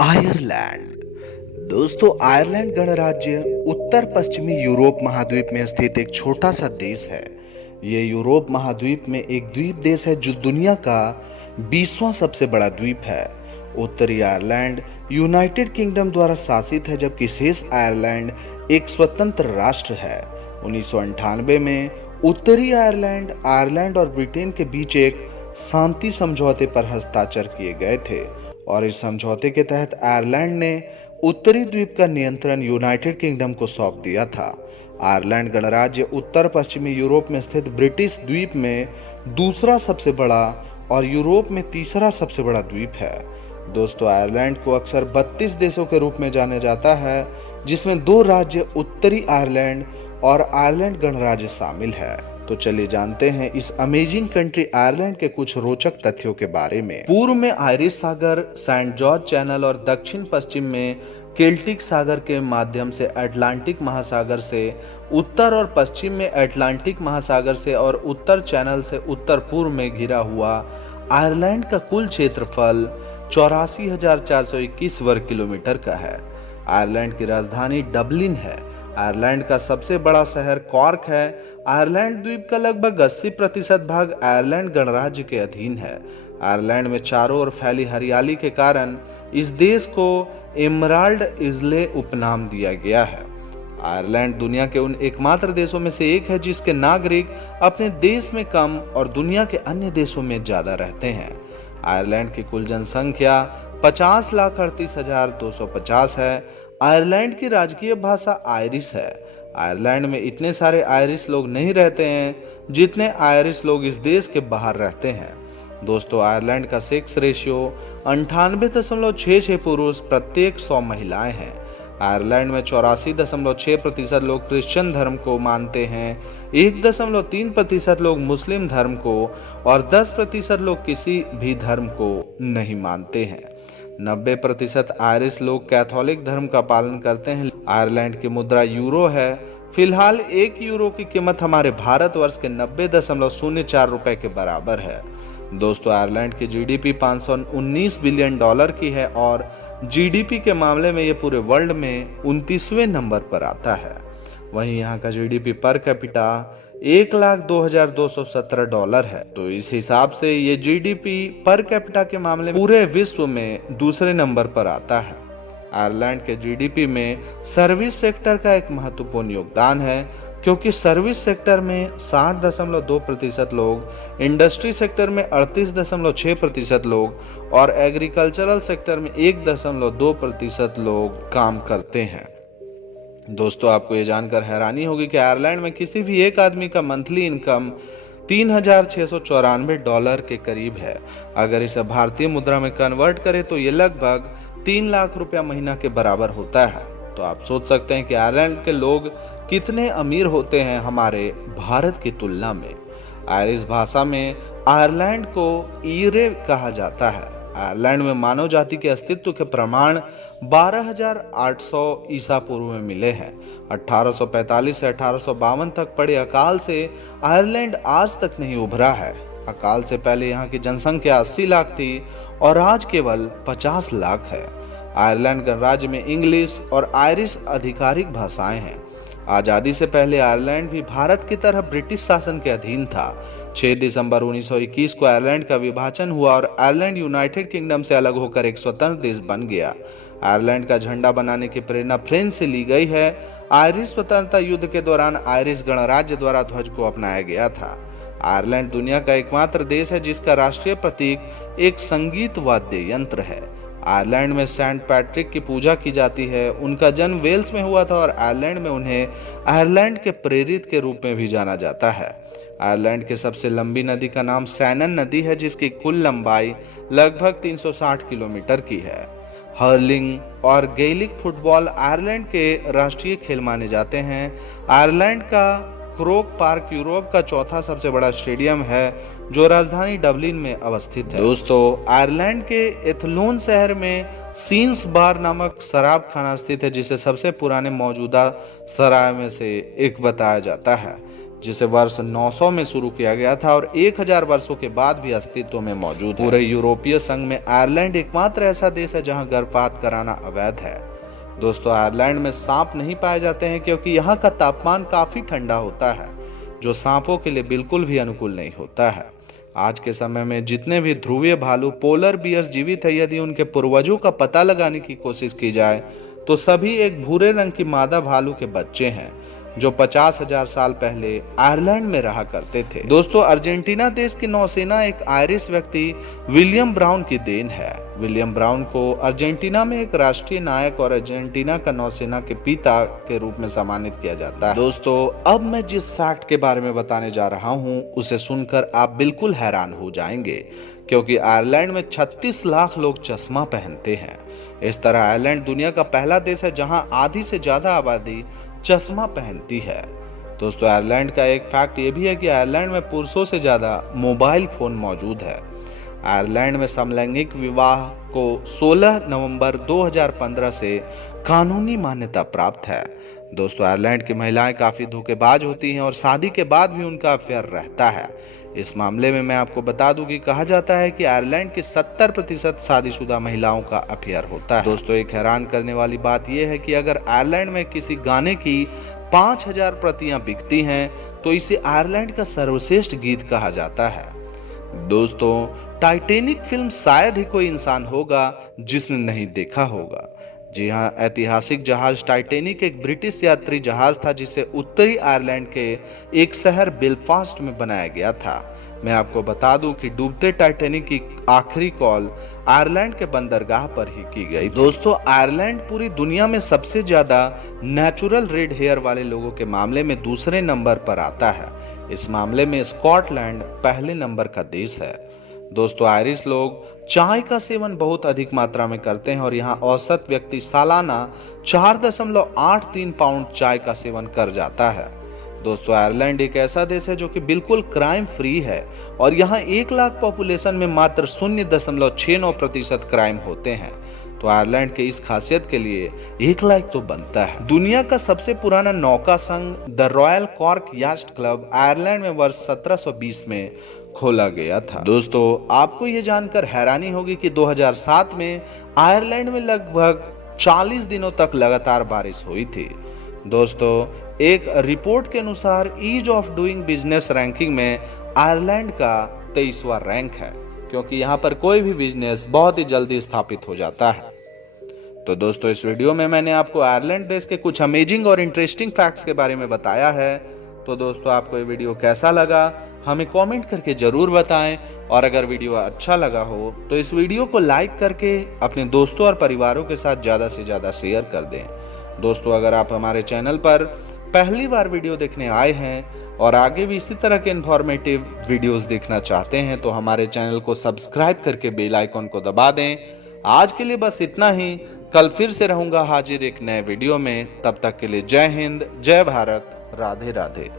Ireland. दोस्तों, Ireland गणराज्य उत्तर पश्चिमी यूरोप महाद्वीप में स्थित एक छोटा सा देश है। ये यूरोप महाद्वीप में एक द्वीप देश है जो दुनिया का 20वां सबसे बड़ा द्वीप है। उत्तरी आयरलैंड यूनाइटेड किंगडम द्वारा शासित है, जबकि शेष आयरलैंड एक स्वतंत्र राष्ट्र है। 1998 में उत्तरी आयरलैंड, आयरलैंड और ब्रिटेन के बीच एक शांति समझौते पर हस्ताक्षर किए गए थे और इस समझौते के तहत आयरलैंड ने उत्तरी द्वीप का नियंत्रण यूनाइटेड किंगडम को सौंप दिया था। आयरलैंड गणराज्य उत्तर पश्चिमी यूरोप में स्थित ब्रिटिश द्वीप में दूसरा सबसे बड़ा और यूरोप में तीसरा सबसे बड़ा द्वीप है। दोस्तों, आयरलैंड को अक्सर 32 देशों के रूप में जाना जाता है, जिसमें 2 राज्य उत्तरी आयरलैंड और आयरलैंड गणराज्य शामिल है। तो चलिए जानते हैं इस अमेजिंग कंट्री आयरलैंड के कुछ रोचक तथ्यों के बारे में। पूर्व में आयरिश सागर, सेंट जॉर्ज चैनल और दक्षिण पश्चिम में केल्टिक सागर के माध्यम से अटलांटिक महासागर से, उत्तर और पश्चिम में अटलांटिक महासागर से और उत्तर चैनल से उत्तर पूर्व में घिरा हुआ आयरलैंड का कुल क्षेत्रफल 84,421 वर्ग किलोमीटर का है। आयरलैंड की राजधानी डबलिन है। आयरलैंड का सबसे बड़ा शहर कॉर्क है। आयरलैंड द्वीप का लगभग 80% भाग आयरलैंड गणराज्य के अधीन है। आयरलैंड में चारों ओर फैली हरियाली के कारण इस देश को एमराल्ड इजले उपनाम दिया गया है। आयरलैंड दुनिया के उन एकमात्र देशों में से एक है जिसके नागरिक अपने देश में कम और दुनिया के अन्य देशों में ज्यादा रहते हैं। आयरलैंड की कुल जनसंख्या 50,38,250 है। आयरलैंड की राजकीय भाषा आयरिश है। आयरलैंड में इतने सारे आयरिश लोग नहीं रहते हैं जितने आयरिश लोग इस देश के बाहर रहते हैं। दोस्तों, आयरलैंड का सेक्स रेशियो 98.66 पुरुष प्रत्येक 100 महिलाएं हैं। आयरलैंड में 84.6% लोग क्रिश्चियन धर्म को मानते हैं, 1.3% लोग मुस्लिम धर्म को और 10% लोग किसी भी धर्म को नहीं मानते हैं। 90% आयरिश लोग कैथोलिक धर्म का पालन करते हैं। आयरलैंड की मुद्रा यूरो है। फिलहाल 1 यूरो की कीमत हमारे भारतवर्ष के 90.04 रुपए के बराबर है। दोस्तों, आयरलैंड की जीडीपी 519 बिलियन डॉलर की है और जीडीपी के मामले में ये पूरे वर्ल्ड में 29वें नंबर पर आता है। वहीं यहाँ का जीडीपी पर कैपिटा $1,02,217 है। तो इस हिसाब से ये जीडीपी पर कैपिटा के मामले में पूरे विश्व में दूसरे नंबर पर आता है। आयरलैंड के जीडीपी में सर्विस सेक्टर का एक महत्वपूर्ण योगदान है, क्योंकि सर्विस सेक्टर में 60.2% लोग, इंडस्ट्री सेक्टर में 38.6% लोग और एग्रीकल्चरल सेक्टर में 1.2% लोग काम करते हैं। दोस्तों, आपको ये जानकर हैरानी होगी कि आयरलैंड में किसी भी एक आदमी का मंथली इनकम $3,694 के करीब है। अगर इसे भारतीय मुद्रा में कन्वर्ट करें तो ये लगभग 3 लाख रुपया महीना के बराबर होता है। तो आप सोच सकते हैं कि आयरलैंड के लोग कितने अमीर होते हैं हमारे भारत की तुलना में। आयरिश भाषा में आयरलैंड को ईरे कहा जाता है। आयरलैंड में मानव जाति के अस्तित्व के प्रमाण 12,800 ईसा पूर्व में मिले हैं। 1845 से 1852 तक पड़े अकाल से आयरलैंड आज तक नहीं उभरा है। अकाल से पहले यहाँ की जनसंख्या 80 लाख थी और आज केवल 50 लाख है। आयरलैंड गणराज्य में इंग्लिश और आयरिश आधिकारिक भाषाएं हैं। आजादी से पहले आयरलैंड भी भारत की तरह ब्रिटिश शासन के अधीन था। 6 दिसंबर 1921 को आयरलैंड का विभाजन हुआ और आयरलैंड यूनाइटेड किंगडम से अलग होकर एक स्वतंत्र देश बन गया। आयरलैंड का झंडा बनाने की प्रेरणा फ्रेंच से ली गई है। आयरिश स्वतंत्रता युद्ध के दौरान आयरिश गणराज्य द्वारा ध्वज को अपनाया गया था। आयरलैंड दुनिया का एकमात्र देश है जिसका राष्ट्रीय प्रतीक एक संगीत वाद्य यंत्र है। आयरलैंड में सेंट पैट्रिक की पूजा की जाती है। उनका जन्म वेल्स में हुआ था और आयरलैंड में उन्हें आयरलैंड के प्रेरित के रूप में भी जाना जाता है। आयरलैंड की सबसे लंबी नदी का नाम सैनन नदी है, जिसकी कुल लंबाई लगभग 360 किलोमीटर की है। हर्लिंग और गैलिक फुटबॉल आयरलैंड के राष्ट्रीय खेल माने जाते हैं। आयरलैंड का क्रोक पार्क यूरोप का चौथा सबसे बड़ा स्टेडियम है जो राजधानी डबलिन में अवस्थित है। दोस्तों, आयरलैंड के एथलोन शहर में सीन्स बार नामक शराब खाना स्थित है, जिसे सबसे पुराने मौजूदा सराय में से एक बताया जाता है। जिसे वर्ष 900 में शुरू किया गया था और 1000 वर्षों के बाद भी अस्तित्व में मौजूद है। पूरे यूरोपीय संघ में आयरलैंड एकमात्र ऐसा देश है जहां गर्भपात कराना अवैध है। दोस्तों, आयरलैंड में सांप नहीं पाए जाते हैं क्योंकि यहाँ का तापमान काफी ठंडा होता है, जो सांपों के लिए बिल्कुल भी अनुकूल नहीं होता है। आज के समय में जितने भी ध्रुवीय भालू, पोलर बियर्स जीवित है, यदि उनके पूर्वजों का पता लगाने की कोशिश की जाए तो सभी एक भूरे रंग की मादा भालू के बच्चे हैं जो 50,000 साल पहले आयरलैंड में रहा करते थे। दोस्तों, अर्जेंटीना देश की नौसेना एक आयरिश व्यक्ति विलियम ब्राउन की देन है। विलियम ब्राउन को अर्जेंटीना में एक राष्ट्रीय नायक और अर्जेंटीना का नौसेना के पिता के रूप में सम्मानित किया जाता है। दोस्तों, अब मैं जिस फैक्ट के बारे में बताने जा रहा हूं उसे सुनकर आप बिल्कुल हैरान हो जाएंगे, क्योंकि आयरलैंड में 36 लाख लोग चश्मा पहनते हैं। इस तरह आयरलैंड दुनिया का पहला देश है जहां आधी से ज्यादा आबादी चश्मा पहनती है। दोस्तों, आयरलैंड का एक फैक्ट ये भी है कि आयरलैंड में पुरुषों से ज्यादा मोबाइल फोन मौजूद है। आयरलैंड में समलैंगिक विवाह को 16 नवंबर 2015 से कानूनी मान्यता प्राप्त है। दोस्तों, आयरलैंड की महिलाएं काफी धोखेबाज होती हैं और शादी के बाद भी उनका अफेयर रहता है। इस मामले में मैं आपको बता दूं कि कहा जाता है कि आयरलैंड की 70% शादीशुदा महिलाओं का अफेयर होता है। दोस्तों, एक हैरान करने वाली बात यह है कि अगर आयरलैंड में किसी गाने की 5000 प्रतियां बिकती हैं तो इसे आयरलैंड का सर्वश्रेष्ठ गीत कहा जाता है। दोस्तों, टाइटैनिक फिल्म शायद ही कोई इंसान होगा जिसने नहीं देखा होगा। जी हाँ, ऐतिहासिक जहाज टाइटैनिक एक ब्रिटिश यात्री जहाज था जिसे उत्तरी आयरलैंड के एक शहर बेलफास्ट में बनाया गया था। मैं आपको बता दूं कि डूबते टाइटैनिक की आखिरी कॉल आयरलैंड के बंदरगाह पर ही की गई। दोस्तों, आयरलैंड पूरी दुनिया में सबसे ज्यादा नेचुरल रेड हेयर वाले लोगों के मामले में दूसरे नंबर पर आता है। इस मामले में स्कॉटलैंड पहले नंबर का देश है। दोस्तों, आयरिश लोग चाय का सेवन बहुत अधिक मात्रा में करते हैं और यहाँ औसत व्यक्ति सालाना 4.83 पाउंड चाय का सेवन कर जाता है। दोस्तों, आयरलैंड एक ऐसा देश है जो कि बिल्कुल क्राइम फ्री है और यहाँ 1 लाख पॉपुलेशन में मात्र 0.69% क्राइम होते हैं। तो आयरलैंड के इस खासियत के लिए 1 लाख तो बनता है। दुनिया का सबसे पुराना नौका संघ the royal cork yacht club Ireland में वर्ष 1720 में खोला गया था। दोस्तों, आपको यह जानकर हैरानी होगी कि 2007 में आयरलैंड में लगभग 40 दिनों तक लगातार बारिश हुई थी। दोस्तों, एक रिपोर्ट के अनुसार ease of doing business ranking में आयरलैंड का 23वां रैंक है, क्योंकि यहाँ पर कोई भी बिजनेस बहुत ही जल्दी स्थापित हो जाता है। तो दोस्तों, इस वीडियो में मैंने आपको आयरलैंड देश के कुछ अमेजिंग और इंटरेस्टिंग फैक्ट्स के बारे में बताया है। तो दोस्तों, आपको ये वीडियो कैसा लगा हमें कमेंट करके जरूर बताएं, और अगर वीडियो अच्छा लगा हो तो इस वीडियो को लाइक करके अपने दोस्तों और परिवारों के साथ ज़्यादा से ज़्यादा शेयर कर दें। दोस्तों, अगर आप हमारे चैनल पर पहली बार वीडियो देखने आए हैं और आगे भी इसी तरह के इन्फॉर्मेटिव वीडियोस देखना चाहते हैं तो हमारे चैनल को सब्सक्राइब करके बेल आइकन को दबा दें। आज के लिए बस इतना ही। कल फिर से रहूंगा हाजिर एक नए वीडियो में। तब तक के लिए जय हिंद, जय भारत, राधे राधे।